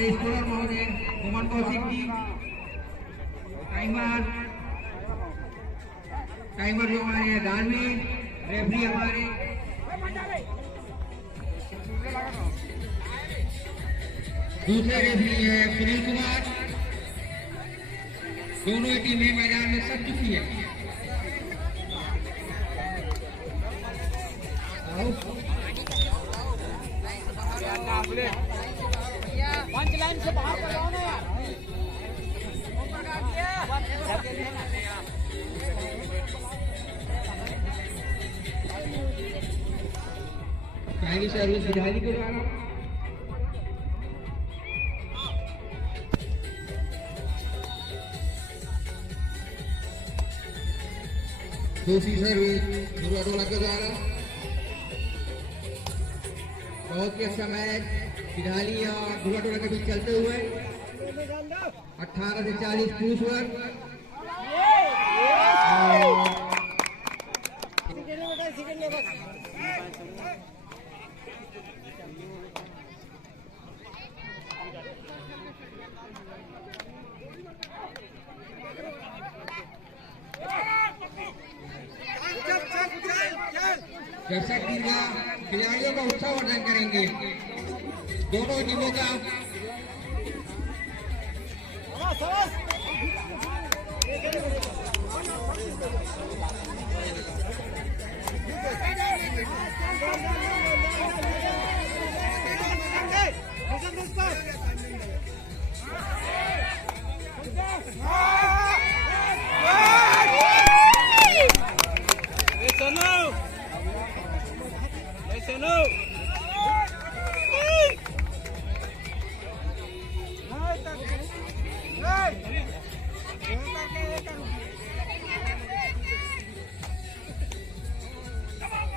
हमारे स्कोरर महोदय मोहन कौशिक जी, टाइमर जो हमारे दानवीर, रेफरी हमारे दूसरे रेफरी है सुनील कुमार। दोनों टीमें मैदान में सज चुकी है। पंच लाइन से बाहर कर रहा हूं ना यार। पहली सर्विस विधाली के द्वारा, दूसरी सर्विस धुआडोला के द्वारा। बहुत ही अच्छा मैच विधाली और धुआडोला के बीच चलते हुए 18 से 40 पुरुष वर्ग। दर्शक खिलाड़ियों का उत्साह वर्धन करेंगे दोनों टीमों का।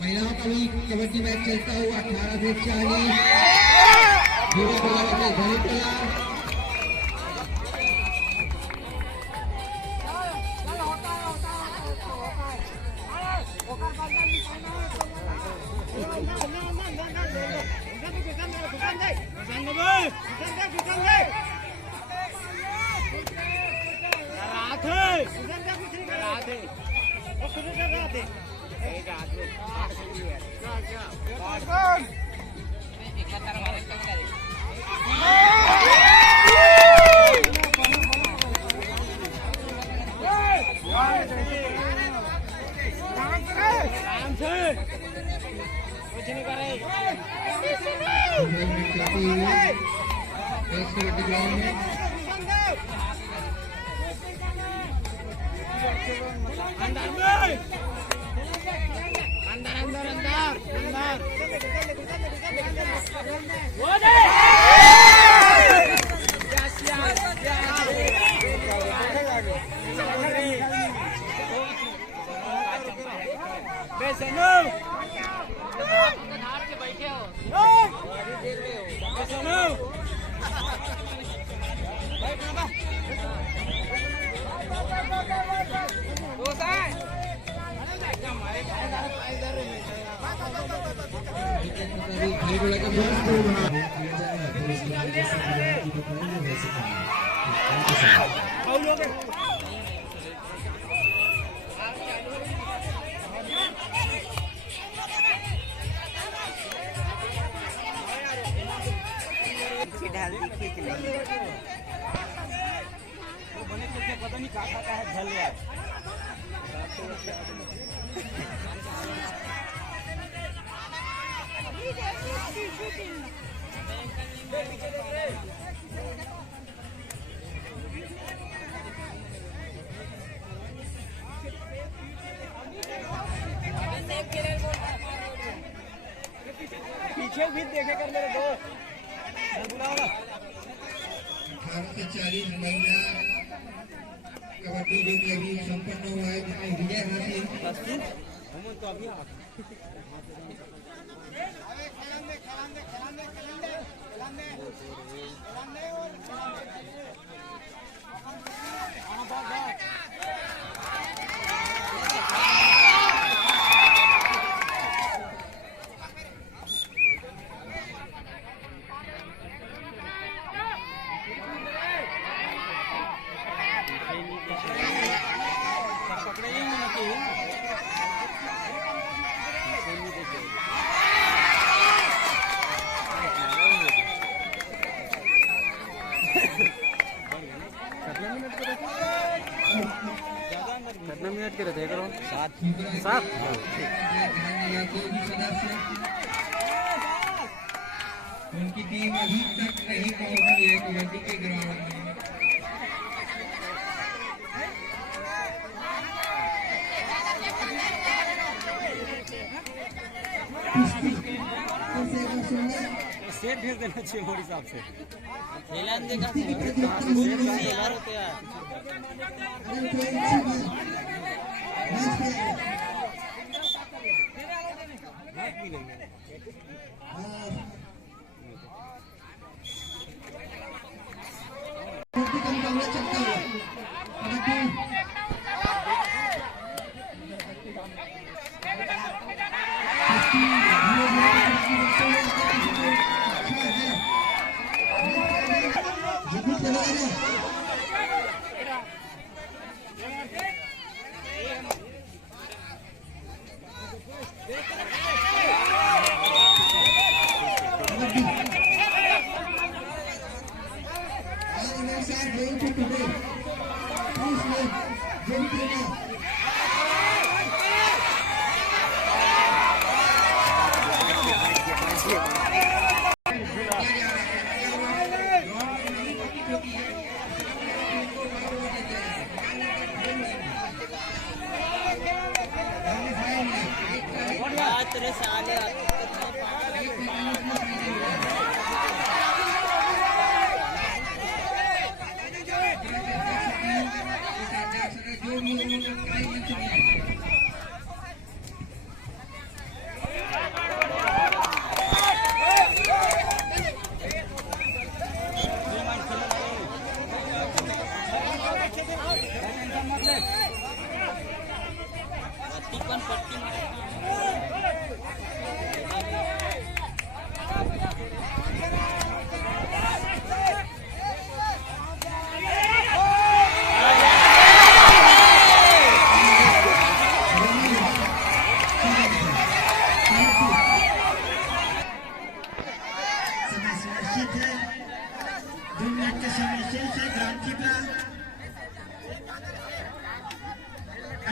महिलाओं का भी कबड्डी मैच चलता हुआ 18 से 40 पता नहीं क्या खाता है झल यार। पीछे भी देखे कर मेरे दोस्त। 40 महिला कबड्डी जो कि अभी संपन्न हुआ है, जिसमें विजय हासिल तो अभी पकड़े ही होना चाहिए कितना मिनट के रहते करो 7 उनकी टीम अभी तक नहीं पहुंची है कबड्डी के ग्राउंड में। सेट भेज देना चाहिए हमारे हिसाब से खेलन देखा यार होते यार तेरे साले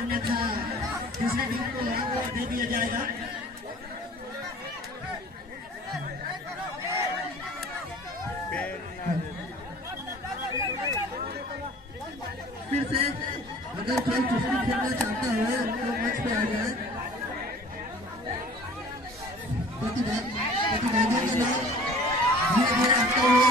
अन्यथा दूसरी टीम को दे दिया जाएगा। फिर से अगर कोई कुश्ती खेलना चाहता है तो मंच पे आ जाए। प्रतिभागियों के नाम धीरे धीरे आता हुआ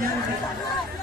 जा रहे हैं।